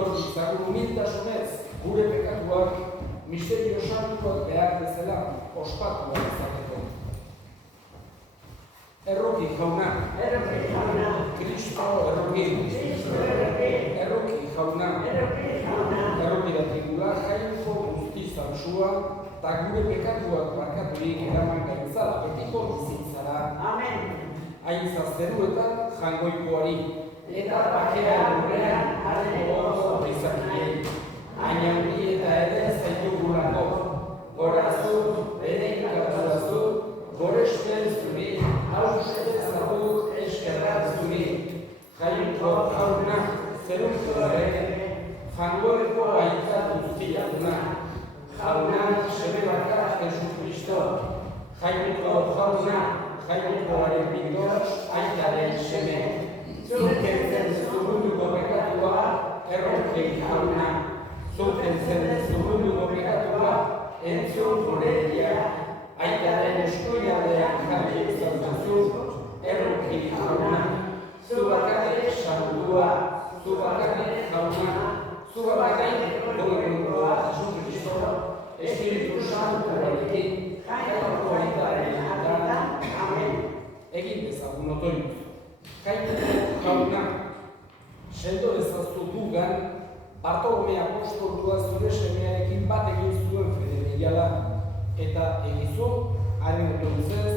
etor ditzagun humiltasunez gure pekatuak misterio santuak behar bezala ospatuak izateko. Erroki jauna, Kristo erroki, erroki jauna, erroki datrikula jainko guzti zausua, eta gure pekatuak barkaturik eraman gaitzala betiko bizitzara. Amen. Hain zazteruetan jangoikoari, eta bakea gurean haren gozo bizakiei. Hain handi eta ere zaitugulako, gorazu, bereik harturazu, gorespen zuri, hauste zabuk eskerrat zuri. Jainko jauna, zerutuaren, jangoeko aita guztiakuna. Jauna, sebebaka Jesucristo. Jainko jauna, jainkoaren bindoz, aitaren seme. Zukentzen zugunduko pekatua, erroki jauna. Zukentzen zugunduko pekatua, entzun gureria. Aitaren eskuialdean jarri izantazu, erroki jauna. Zubakare santua, zubakare jauna. Zubakare gobernukoa Jesucristo, Espiritu Santuarekin, jainko aitaren atatan. Amen. Egin dezagun otoinuz. Jainko jauna, sendo ezaztu gugan, Bartolome apostolua zure semearekin bat egin zuen federiala, eta egizu, haren otontzez,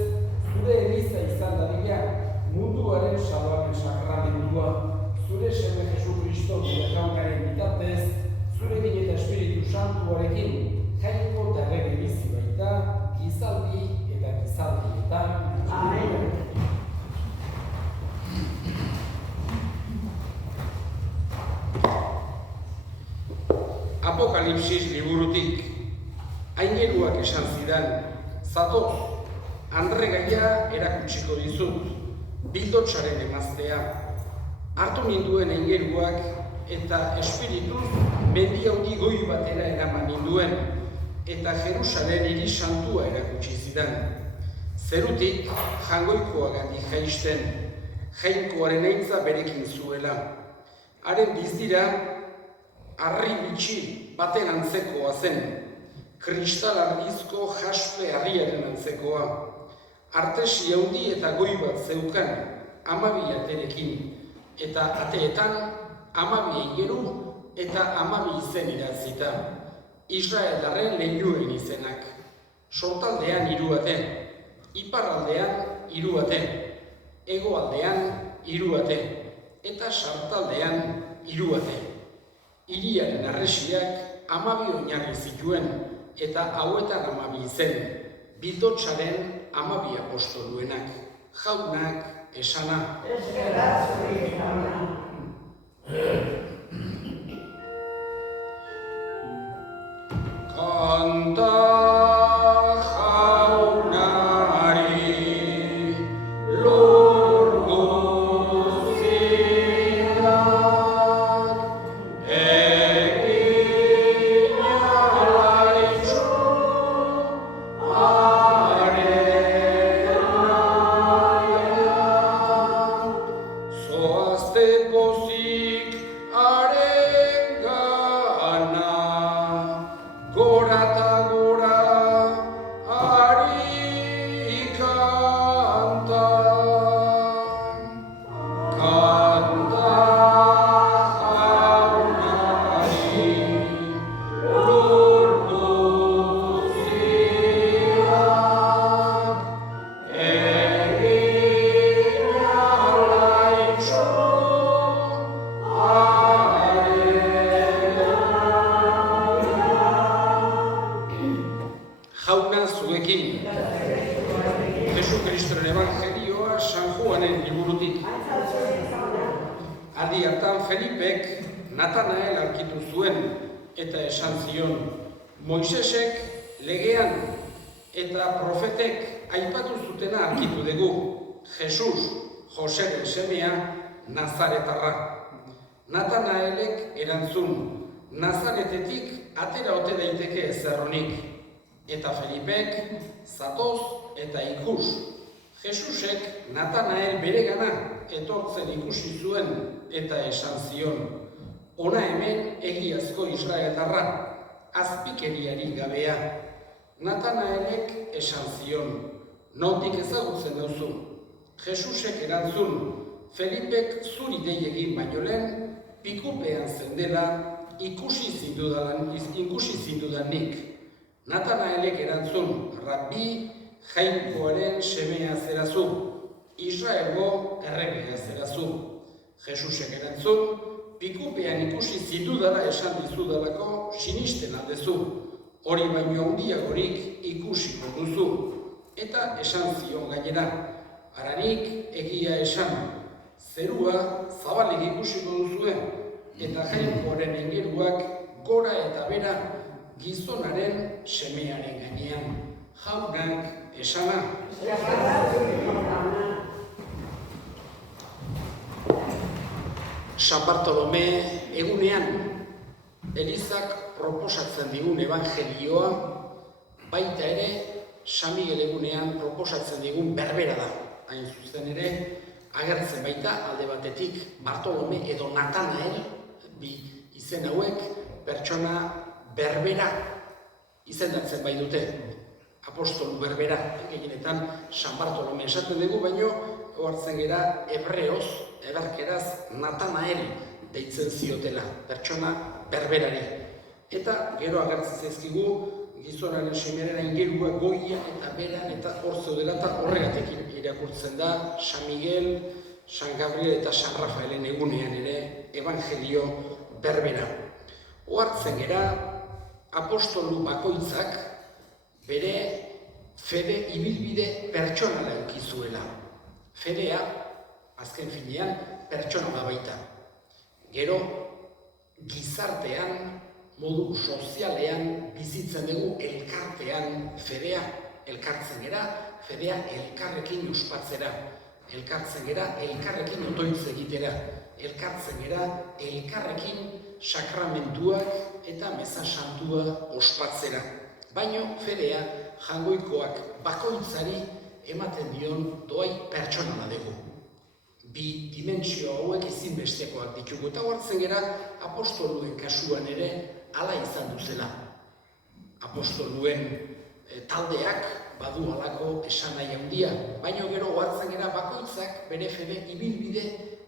zure eliza izan dadila, munduaren salbamen sakramendua, zure seme Jesucristo gure jaunaren bitartez, zurekin eta Espiritu Santuarekin, jainko eta errege bizi baita, gizaldi eta gizaldietan. Amen. Apokalipsis liburutik, aingeruak esan zidan, zatoz, andregaia erakutsiko dizut, bildotsaren emaztea, hartu ninduen aingeruak eta espirituz mendi handi goi batera eraman ninduen, eta Jerusalen hiri santua erakutsi zidan. Zerutik jangoikoagatik jaisten, jainkoaren eitza berekin zuela. Haren bizdira, harri bitxi baten antzekoa zen, kristal argizko jaspe harriaren antzekoa. Artesi handi eta goi bat zeukan, 12 aterekin, eta ateetan 12 aingeru eta 12 izen idatzita. Israeldarren leinuen izenak. Sortaldean 3 ate, iparraldean 3 ate, hegoaldean 3 ate, eta sartaldean 3 ate. Hiriaren harresiak 12 oinarri zituen, eta hauetan 12 izen, bildotsaren 12 apostoluenak. Jaunak esana. Eskerrak zuri jauna. Kanta jaunari lur guztiak egin alaitzu arenaian zoazte pozik arengana. Gora eta gora ari kanta, kanta jaunari lur guztiak egin alaitzu jauna zuekin. Jesukristoren evangelioa San Juanen liburutik. Adi hartan Felipek Natanael aurkitu zuen eta esan zion, Moisesek legean eta profetek aipatu zutena aurkitu dugu, Jesus, Joseren semea, Nazaretarra. Natanaelek erantzun, Nazaretetik atera ote daiteke ezerronik. Eta Felipek, zatoz eta ikus. Jesusek Natanael beregana etortzen ikusi zuen eta esan zion, Hona hemen egiazko Israeldarra, azpikeriarik gabea. Natanaelek esan zion, nondik ezagutzen duzu? Jesusek erantzun, Felipek zuri dei egin baino lehen, pikupean zeundela ikusi zindudanik. Natanaelek erantzun, Rabbi, Jainkoaren semea zerazu, Israelgo erregea zerazu. Jesusek erantzun, pikupean ikusi zindudala esan dizudalako sinisten aldezu, hori baino handiagorik ikusiko duzu. Eta esan zion gainera, haranik egia esan, zerua zabalik ikusiko duzue, eta Jainkoaren ingeruak gora eta bera gizonaren semearen gainean. Jaunak esana. San Bartolome egunean, Elizak proposatzen digun evangelioa, baita ere, San Miguel egunean proposatzen digun berbera da. Hain zuzen ere, agertzen baita alde batetik Bartolome edo Natanael, bi izen hauek, pertsona berbera izendatzen bai dute. Apostolu berbera, gehienetan San Bartolome esaten dugu, baino ohartzen gera hebreoz, ebarkeraz Natanael deitzen ziotela, pertsona berberari. Eta gero agertzen zaizkigu gizonaren semearen ingerua goian eta beran eta hor zeudela eta horregatik irakurtzen da San Miguel, San Gabriel eta San Rafaelen egunean ere evangelio berbera. Ohartzen gera apostolu bakoitzak bere fede ibilbide pertsonala eduki zuela. Fedea, azken finean, pertsonala baita. Gero, gizartean, modu sozialean bizitzen dugu elkartean fedea. Elkartzen gera, fedea elkarrekin ospatzera. Elkartzen gera, elkarrekin otoitz egitera. Elkartzen gera, elkarrekin sakramentuak eta meza santua ospatzera. Baino fedea jangoikoak bakoitzari ematen dion doai pertsonala dugu. Bi dimentsio hauek ezinbestekoak ditugu eta hartzen gera apostoluen kasuan ere hala izan duzela. Apostoluen taldeak badu halako esanahi handia, baino gero hartzen gera bakoitzak bere fede ibilbide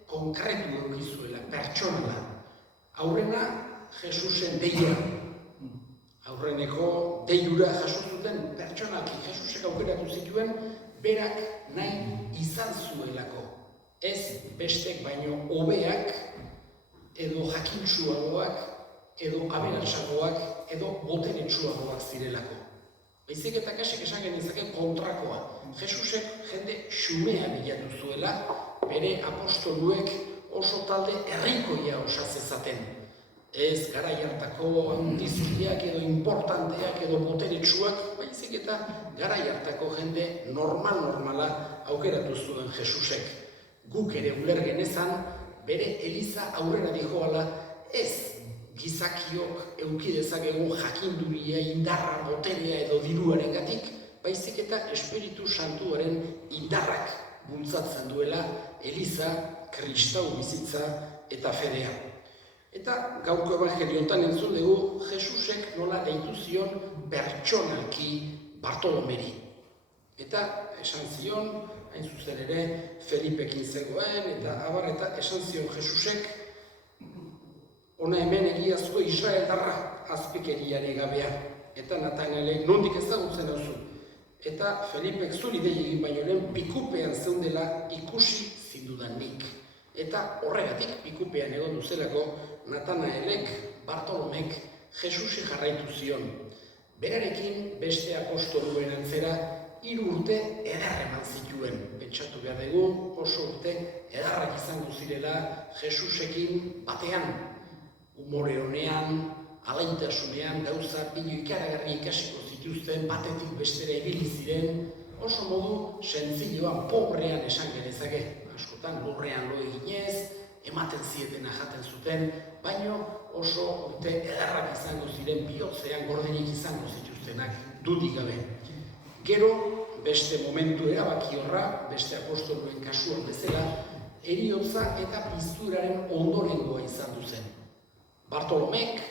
konkretu eduki zuela, pertsonala. Aurrena Jesusen deia. Aurreneko deiura jaso zuten pertsonaki Jesusek aukeratu zituen berak nahi izan zuelako. Ez bestek baino hobeak, edo jakintsuagoak, edo aberatsagoak, edo boteretsuagoak zirelako. Baizik eta kasik esan genezake kontrakoa. Jesusek jende xumea bilatu zuela, bere apostoluek oso talde herrikoia osazezaten. Ez garai hartako handizkiak edo importanteak edo boteretsuak, baizik eta garai hartako jende normala aukeratu zuen Jesusek. Guk ere uler genezan, bere Eliza aurrera dijoala, ez gizakiok eduki dezakegu jakinduria, indarra, boterea edo diruarengatik, baizik eta Espiritu Santuaren indarrak bultzatzen duela Eliza, kristau bizitza eta fedea. Eta gaurko evangeliotan entzun dugu Jesusek nola deitu zion pertsonalki Bartolomeri. Eta esan zion, hain zuzen ere, Felipekin zegoen, eta abar, eta esan zion Jesusek, hona hemen egiazko Israeldarra azpikeriari gabea. Eta Natanaelek nondik ezagutzen duzu. Eta Felipek zuri dei egin baino lehen pikupean zeundela ikusi zindudanik. Eta horregatik pikupean egon duzelako Natanaelek, Bartolomek, Jesusi jarraitu zion. Berarekin beste apostoluen antzera 3 urte eder eman zituen. Pentsatu behar dugu oso urte edarrak izango zirela Jesusekin batean. Umore honean, alaintasunean, gauza pilo ikaragarri ikasiko zituzten, batetik bestera ibili ziren, oso modu sentziloan, pobrean esan genezake. Askotan lurrean lo eginez, ematen zietena jaten zuten, baino oso urte edarrak izango ziren bihotzean gordinik izango zituztenak dudik gabe. Gero, beste momentu erabaki horra, beste apostoluen kasuan bezala, heriotza eta pizturaren ondorengoa izan zen. Bartolomek,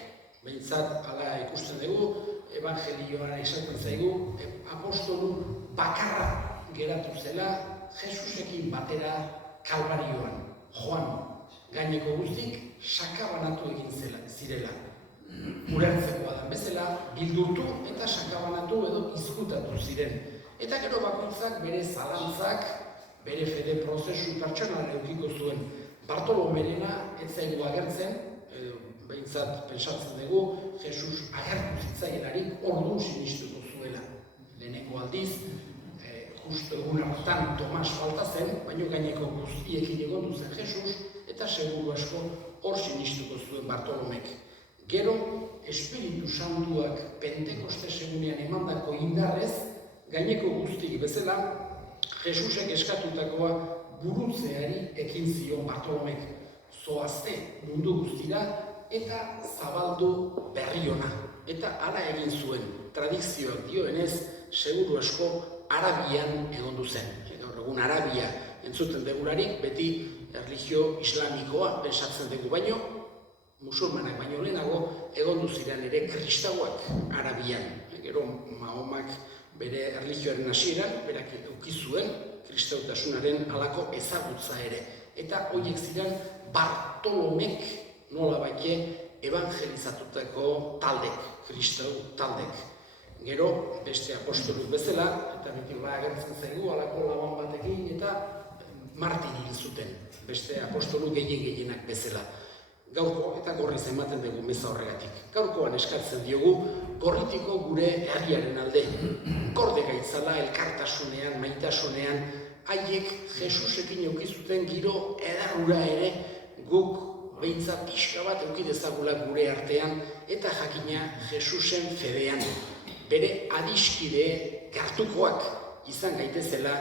behintzat hala ikusten dugu, evangelioan esaten zaigu, apostolu bakarra geratu zela Jesusekin batera Kalbarioan, Joan, gaineko guztik sakabanatu egin zirela. Ulertzekoa da bezala, bildurtu eta sakabanatu edo izkutatu ziren. Eta gero bakoitzak bere zalantzak, bere fede prozesu pertsonala edukiko zuen. Bartolomerena ez zaigu agertzen, behintzat pentsatzen dugu, Jesus agertu zitzaielarik ordu sinistuko zuela. Lehenengo aldiz, justu egun hartan Tomas falta zen, baina gaineko guztiekin egon zen Jesus, eta seguru asko hor sinistuko zuen Bartolomek. Gero, Espiritu Santuak Pentekoste egunean emandako indarrez, gaineko guztik bezala, Jesusek eskatutakoa burutzeari ekin zion Bartolomek. Zoazte mundu guztira eta zabaldu berri ona. Eta hala egin zuen, tradizioak dioenez, seguru asko Arabian egondu zen. Gaur egun Arabia entzuten degularik, beti erlijio islamikoa pensatzen dugu, baino musulmanak baino lehenago egondu ziren ere kristauak Arabian. Gero Mahomak bere erlijioaren hasieran, berak eduki zuen kristautasunaren halako ezagutza ere. Eta horiek ziren Bartolomek nolabaite evangelizatutako taldek, kristau taldek. Gero, beste apostoluk bezala, eta beti agertzen zaigu, halako laban batekin, eta martir hil zuten, beste apostolu gehienak bezala. Gaurko, eta gorriz ematen dugu meza horregatik. Gaurkoan eskatzen diogu, gorritiko gure herriaren alde. Gorde gaitzala, elkartasunean, maitasunean, haiek Jesusekin eukizuten giro edarrura ere guk behintzat pixka bat eukidezagula gure artean eta jakina Jesusen fedean. Bere adiskide gertukoak izan gaitezela,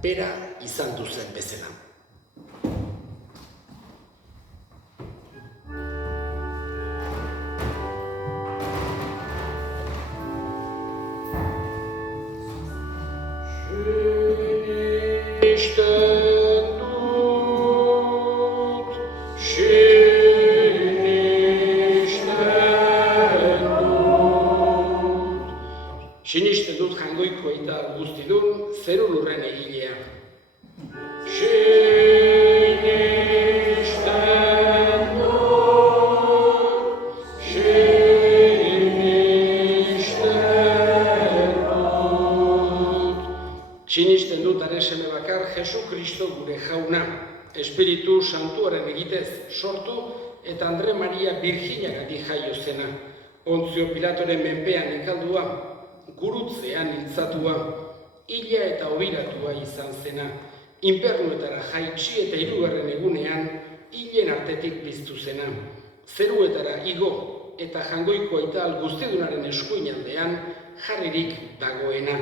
bera izan duzen bezala. Sinisten dut jangoiko eta guztidun, zeru lurren egilea. Sinisten dut are seme bakar Jesu Kristo gure jauna, Espiritu Santuaren egitez sortu eta Andre Maria Birjinagatik jaio zena, Ontzio Pilatoren menpean ekaldua, gurutzean hiltzatua, hila eta obiratua izan zena, infernuetara jaitsi eta hirugarren egunean hilen artetik piztu zena, zeruetara igo eta jangoiko aital guztidunaren eskuinaldean jarririk dagoena,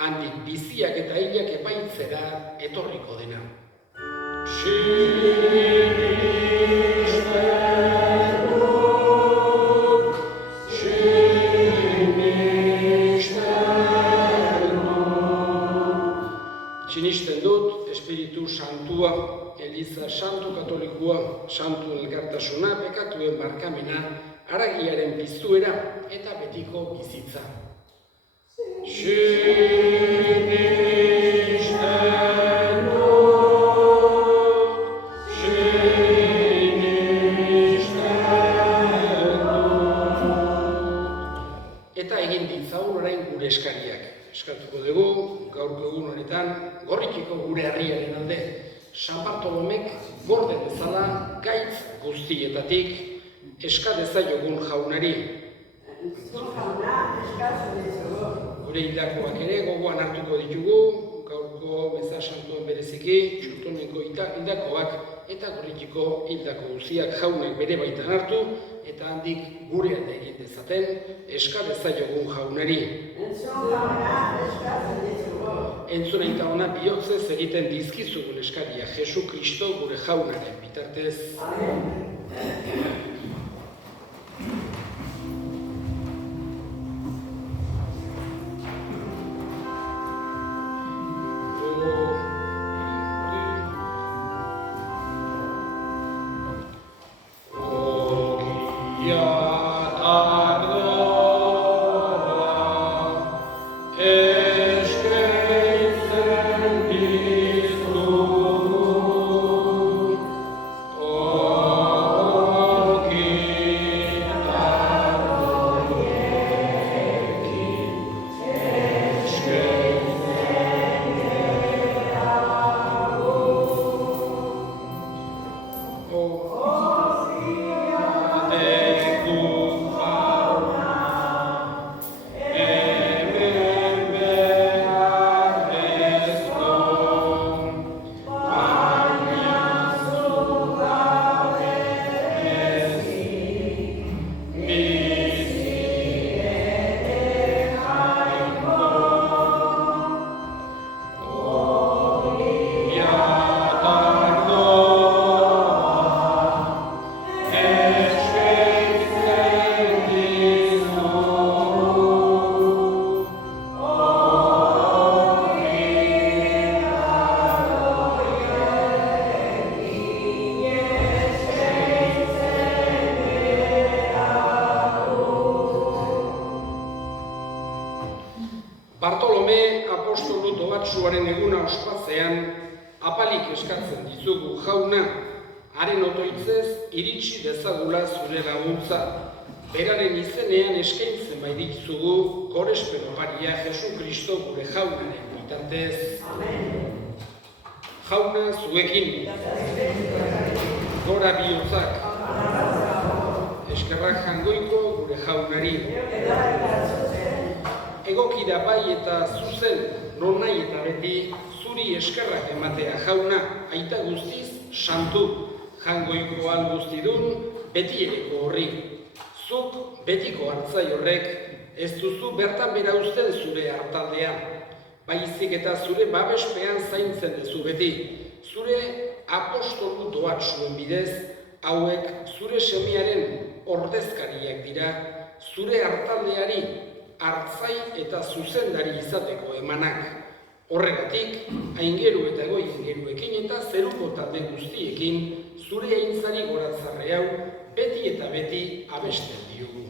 handik biziak eta hilak epaitzera etorriko dena. Sinisten dut, Espiritu Santua, Eliza Santu Katolikoa, Santu elkartasuna, pekatuen barkamena, haragiaren piztuera eta betiko bizitza. Eta egin ditzagun orain gure eskariak. Eskatuko dugu, gaurko egun honetan, gorrikiko gure herriaren alde, San Bartolomek gorde bezala gaitz guztietatik eskadezaiogun jaunari. Gure hildakoak ere gogoan hartuko ditugu, gaurko meza santuan bereziki, txurtoneko hildakoak eta gorrikiko hildako guztiak jaunek bere baitan hartu, eta handik gure alde egin dezaten eskadezaiogun jaunari. Entzuna eta ona bihotzez egiten dizkizugun eskaria Jesu Kristo gure jaunaren bitartez. Bartolome apostolu doatsuaren eguna ospatzean, apalik eskatzen dizugu jauna, haren otoitzez iritsi dezagula zure laguntza. Beraren izenean eskaintzen baititzugu gorespen oparia Jesu Kristo gure jaunaren bitartez. Jauna zuekin, gora bihotzak, eskerrak jangoiko gure jaunari. Egokira bai eta zuzen, non nahi eta beti, zuri eskerrak ematea jauna, aita guztiz, santu, jangoiko al guztidun, beti ereko horri. Zuk betiko hartzai horrek, ez duzu bertan bera uzten zure hartaldea, baizik eta zure babespean zaintzen duzu beti, zure apostolu doatsuen bidez, hauek zure semearen ordezkariak dira, zure hartaldeari, hartzai eta zuzendari izateko emanak. Horregatik, aingeru eta goi aingeruekin eta zeruko talde guztiekin, zure aintzari goratzarre hau, beti eta beti abesten diogu.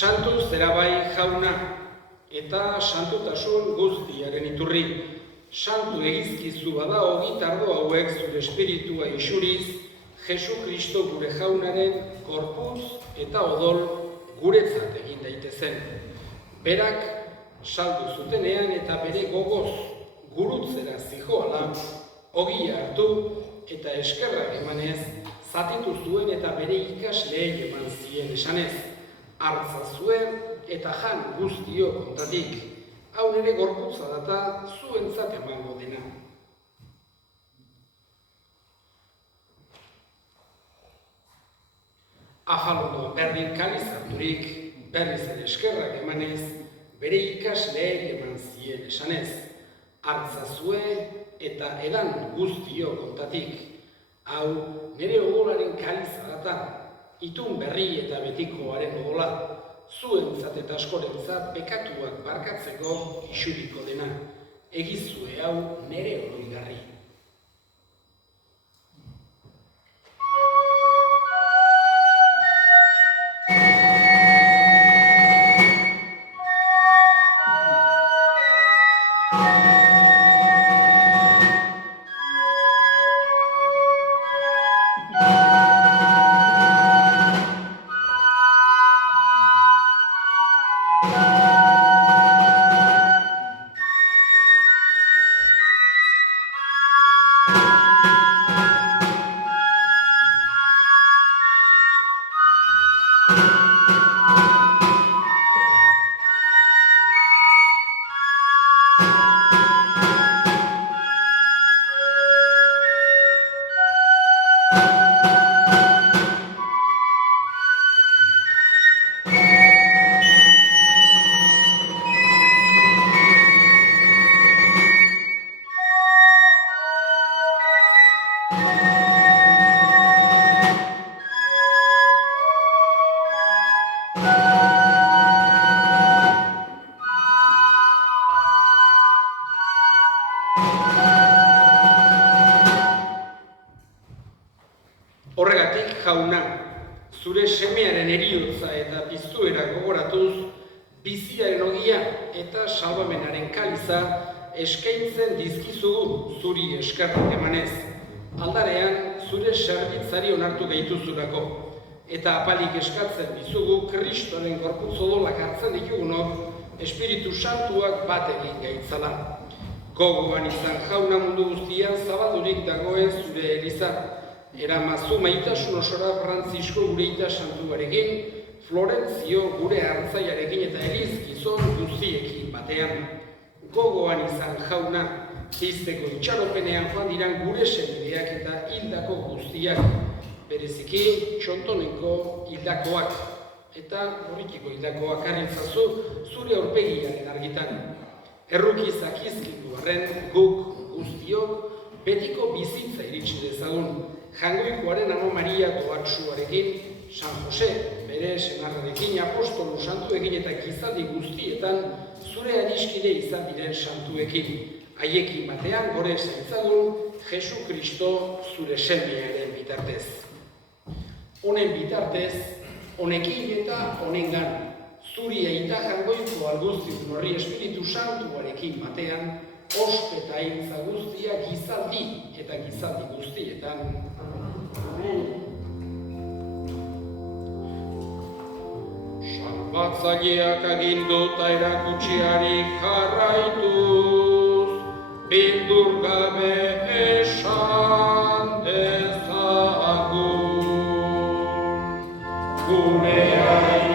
Santu zerabai jauna, eta santutasun guztiaren iturri. Santu egizkizu bada ogitardo hauek zure espiritua isuriz, Jesu Kristo gure jaunaren korpuz eta odol guretzat egin daitezen. Berak saldu zutenean eta bere gogoz gurutzera zijoala, ogia hartu eta eskerrak emanez, zatitu zuen eta bere ikasleei eman zien esanez. Hartza zuen eta jan guztio kontatik, hau nire gorputza data zuentzat emango dena. Afalondo berdin kaliz harturik, berriz ere eskerrak emanez, bere ikasleei eman zien esanez. Hartza zuen eta edan guztio kontatik, Hau, nire odolaren kaliza datan, itun berri eta betikoaren odola, zuentzat eta askorentzat bekatuak barkatzeko isuriko dena. Egizue hau nire oroigarri. Horregatik, jauna, zure semearen heriotza eta piztuera gogoratuz, biziaren ogia eta salbamenaren kaliza eskaintzen dizkizugu zuri eskerrak emanez. Aldarean, zure zerbitzari onartu gaituzurako, eta apalik eskatzen dizugu Kristoren gorputz odolak hartzen ditugunok, Espiritu Santuak bat egin gaitzala. Gogoan izan jauna mundu guztian zabaldurik dagoen zure eliza. Eramazu maitasun osora Frantzisko Gureita Santuarekin, Florentzio gure hartzaiarekin eta eliz gizon guztiekin batean. Gogoan izan jauna, pizteko itxaropenean joan diran gure senideak eta hildako guztiak, bereziki txontoneko hildakoak, eta horrikiko hildakoak arintzazu zure aurpegiaren argitan. Erruki zakizkitu arren guk guztiok betiko bizitza iritsi dezagun, Jangoikoaren Amo Maria doatsuarekin, San Jose, bere senarrarekin, apostolu santuekin eta gizaldi guztietan zure adiskide izan diren santuekin. Haiekin batean gore zaitzagun Jesu Kristo zure semearen bitartez. Honen bitartez, honekin eta honengan, zuri aita jangoiko alguztiz horri Espiritu Santuarekin batean, ospeta aintza guztia gizaldi eta gizaldi guztietan. Amen. Salbatzaileak aginduta erakutsiarik jarraituz, bildur gabe esan dezagun. Gure aita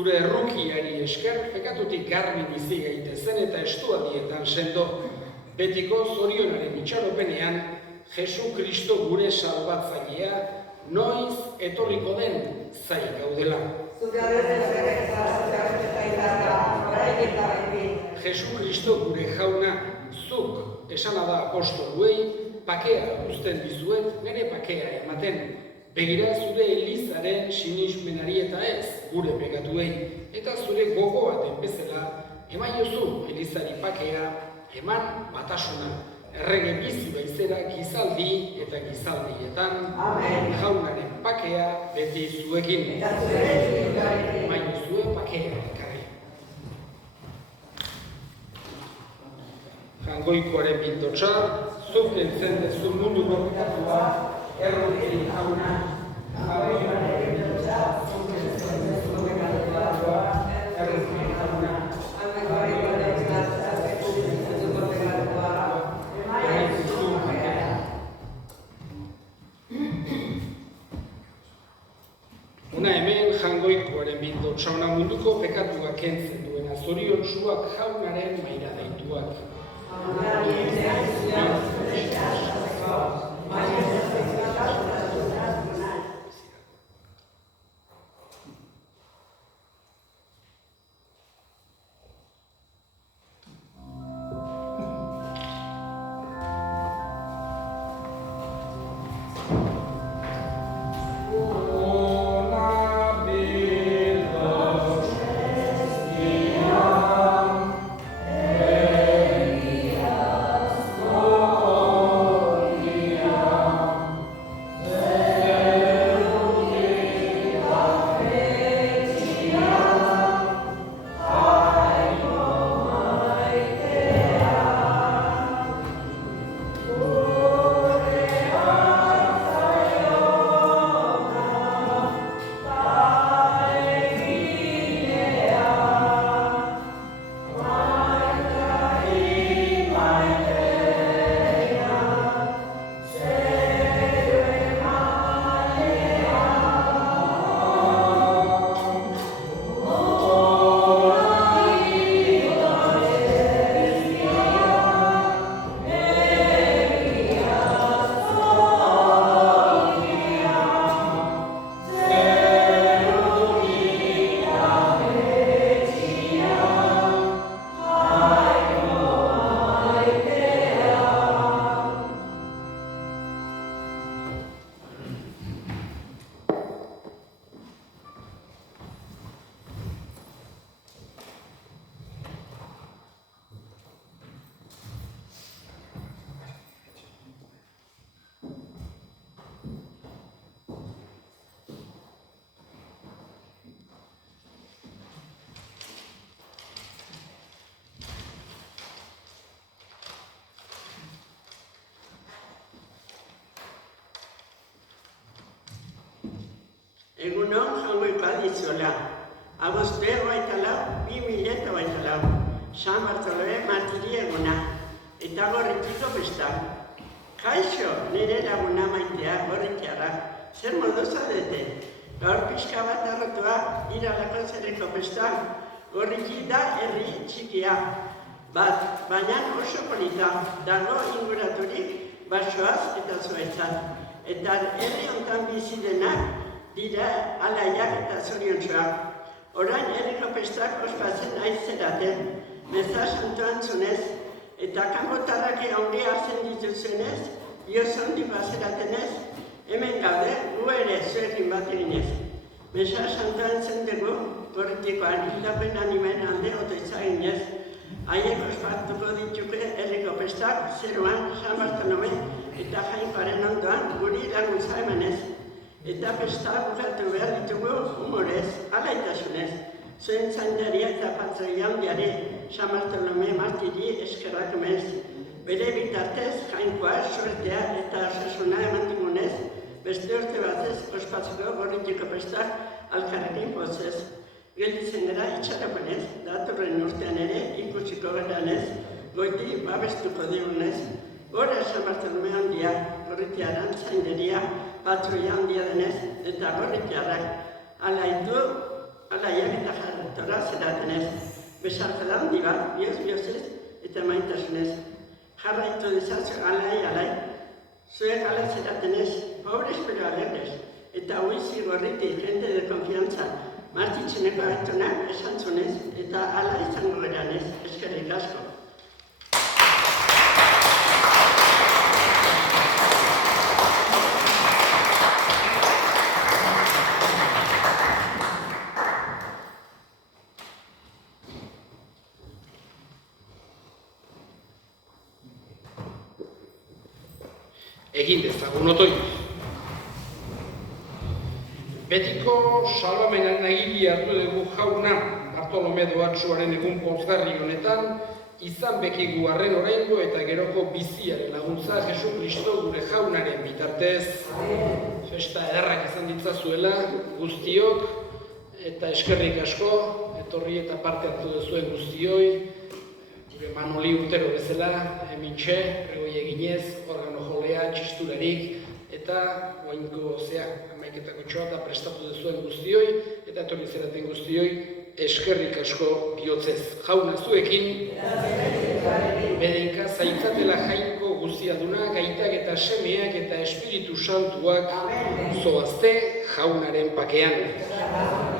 zure errukiari esker, pekatutik garbi bizi gaitezen eta estualdietan sendo, betiko zorionaren itxaropenean, Jesu Kristo gure salbatzailea, noiz etorriko den zai gaudela. Jesu Kristo gure jauna, zuk esana da apostoluei, pakea uzten dizuet, nire pakea ematen. Begira zure Elizaren sinismenari eta ez gure pegatuei, eta zure gogoa den bezala, eman jozu Elizari pakea, eman batasuna. Errege bizi baizera gizaldi eta gizaldietan, jaunaren pakea beti zuekin. Eman jozue pakea ekarri. Jangoikoaren bildotxa, zuk entzen dezu munduko pekatua, erroteri jauna. Jangoikoaren bildotxa, zuk entzen dezu munduko pekatua, erroteri jauna. Una hemen jangoikoaren bildotxa ona munduko pekatua kentzen duena, zoriontsuak jaunaren maira deituak. Egunon jangoiko adizuela. Agosto 2024, San Bartolome martiri eguna, eta gorritiko festa. Kaixo, nire laguna maitea gorritiara, zer modu zaudete? Gaur pixka bat arrotua iralako zereko festa, gorriti da herri txikia. Bat, baina oso polita, dago inguraturik basoaz eta zuaitzat. Eta herri hontan bizi denak dira alaiak eta zoriontsuak. Orain herriko festak ospatzen aizeraten, meza santuan zunez, eta kanbotarrak ongi hartzen dituzenez, biozondi bazeratenez, hemen gaude, gu ere zuekin bat eginez. Meza santuan zen dugu, gorritikoan hildapen animen alde otoitza eginez, haiek ospatuko dituke herriko festak, zeruan, San Bartolome eta Jainkoaren ondoan guri laguntza emanez. Eta festa bukatu behar ditugu humorez, alaitasunez, zuen zaindaria eta patzoia handiari, San Bartolome martiri eskerrak emez. Bere bitartez, Jainkoa, suertea eta osasuna eman digunez, beste urte batez ospatzeko gorritiko festak alkarrekin pozez. Gelditzen gara itxarapenez, datorren urtean ere ikusiko geranez, goiti babestuko digunez. Gora San Bartolome handia, gorritiaran zainderia, patruia handia denez, eta gorritiarrak. Alaiak eta jarretora zeratenez. Besarkada handi bat, bioz-biozez eta maitasunez. Jarraitu dezatzu alai, zuek ala zeratenez, pobres pero alegres, eta huizi gorriti, gente de confianza, Martitzeneko aitunak esan zunez, eta hala izango geranez, eskerrik asko. Egin dezagun otoi. Betiko salvamenaren agiri hartu dugu jauna Bartolome Doatsuaren egun pozgarri honetan, izan bekigu arren oraingo eta geroko biziaren laguntza Jesu Kristo gure jaunaren bitartez. Festa ederrak izan ditzazuela guztiok, eta eskerrik asko, etorri eta parte hartu duzuen guztioi, gure Manoli urtero bezala, emintxe, pregoi eginez, organo jolea, txistularik, eta oainko amaiketako txoa prestatu duzuen guztioi, eta etorri zeraten guztioi, eskerrik asko bihotzez. Jauna zuekin, bedeinka zaitzatela jainko guztiaduna, gaitak eta semeak eta Espiritu Santuak zoazte jaunaren pakean.